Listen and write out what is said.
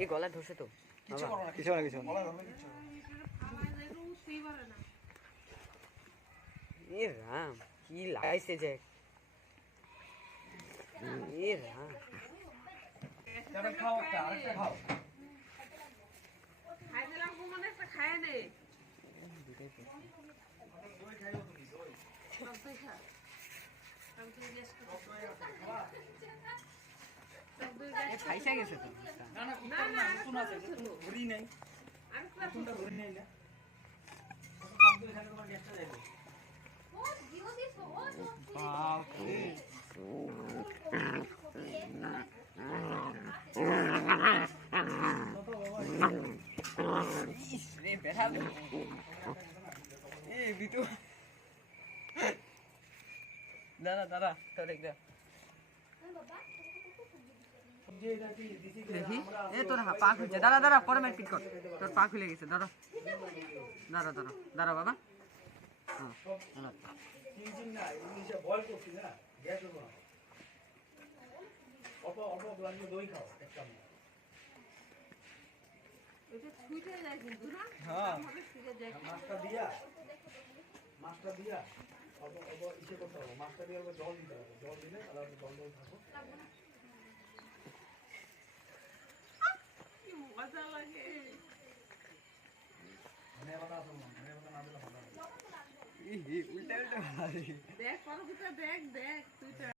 এই গলা ধরছে তো কিছু না কিছু না এ রাম কি লাগাইছে যে এ রাম খাও একটা আরেকটা খাও খাই দিলাম কোন একটা খায় নে খাইছে গেছে তো না না নতুন আছে ঘুরি নাই নতুনটা ঘুরি নাই না কমপ্লিট খালি তোমার গ্যাসটা যাবে বাপরে রে বেটা এ বিটু দাদা দাদা তোর একটা দেখি এ তোর পা খুলছে দাঁড়া দাঁড়া পরে মারপিট কর তোর পা খুলে গেছে দাঁড়া দাঁড়া দাঁড়া দাঁড়া বাবা হ্যাঁ বয়ল করছি না গ্যাস হবে না অল্প অল্প গ্লাসে দই খাও এক চামচ এটা ছুটে যায় কিন্তু না হ্যাঁ ভাবে ছুটে যায় মাছটা দিয়া অল্প অল্প ইসে করতে হবে মাছটা দিয়ে অল্প জল দিতে হবে জল দিলে তাহলে জল জল থাকো কি মজা লাগে ধনিয়া পাতা আছে ধনিয়া পাতা না দিলে ভালো লাগে উল্টা উল্টা দেখ পরবর্তী দেখ দেখ তুই